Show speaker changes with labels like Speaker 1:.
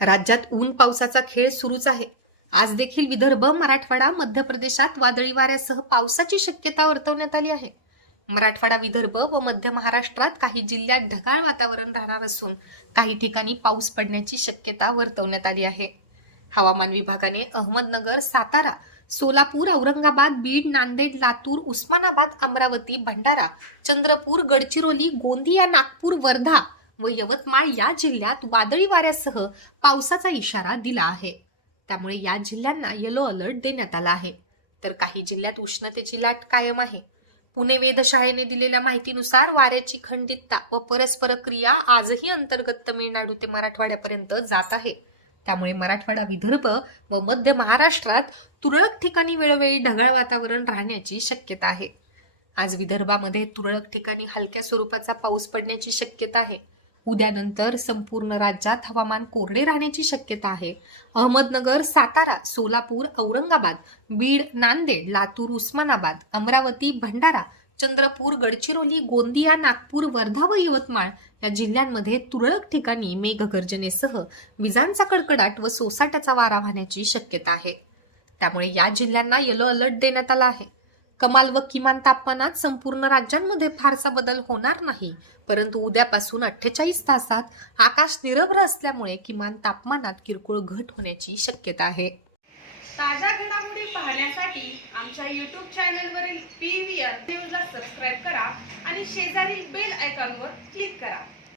Speaker 1: राज्यात ऊन पावसाचा खेळ सुरूच आहे. आज देखील विदर्भ मराठवाडा मध्य प्रदेशात वादळी वाऱ्यासह पावसाची शक्यता वर्तवण्यात आली आहे. मराठवाडा विदर्भ व मध्य महाराष्ट्रात काही जिल्ह्यात ढगाळ वातावरण राहणार असून काही ठिकाणी पाऊस पडण्याची शक्यता वर्तवण्यात आली आहे. हवामान विभागाने अहमदनगर सातारा सोलापूर औरंगाबाद बीड नांदेड लातूर उस्मानाबाद अमरावती भंडारा चंद्रपूर गडचिरोली गोंदिया नागपूर वर्धा व यवतमाळ या जिल्ह्यात वादळी वाऱ्यासह पावसाचा इशारा दिला आहे. त्यामुळे या जिल्ह्यांना येलो अलर्ट देण्यात आला आहे. तर काही जिल्ह्यात उष्णतेची लाट कायम आहे. पुणे वेधशाळेने दिलेल्या माहितीनुसार वाऱ्याची खंडितता व परस्पर क्रिया आजही अंतर्गत तमिळनाडू ते मराठवाड्यापर्यंत जात आहे. त्यामुळे मराठवाडा विदर्भ व मध्य महाराष्ट्रात तुरळक ठिकाणी वेळोवेळी ढगाळ वातावरण राहण्याची शक्यता आहे. आज विदर्भामध्ये तुरळक ठिकाणी हलक्या स्वरूपाचा पाऊस पडण्याची शक्यता आहे. उद्यानंतर संपूर्ण राज्यात हवामान कोरडे राहण्याची शक्यता आहे. अहमदनगर सातारा सोलापूर औरंगाबाद बीड नांदेड लातूर उस्मानाबाद अमरावती भंडारा चंद्रपूर गडचिरोली गोंदिया नागपूर वर्धा व यवतमाळ या जिल्ह्यांमध्ये तुरळक ठिकाणी मेघगर्जनेसह विजांचा कडकडाट व सोसाट्याचा वारा वाहण्याची शक्यता आहे. त्यामुळे या जिल्ह्यांना येलो अलर्ट देण्यात आला आहे. कमाल व किमान तापमानात संपूर्ण राज्यांमध्ये फारसा बदल होणार नाही. परंतु उद्यापासून अठ्ठेचाळीस तासात आकाश निरभ्र असल्यामुळे किमान तापमानात किरकोळ घट होण्याची शक्यता आहे.
Speaker 2: ताज्या घडामोडी पाहण्यासाठी आमच्या यूट्यूब चॅनलवरील पी व्ही आर न्यूजला सबस्क्राईब करा आणि शेजारील बेल आयकॉनवर क्लिक करा.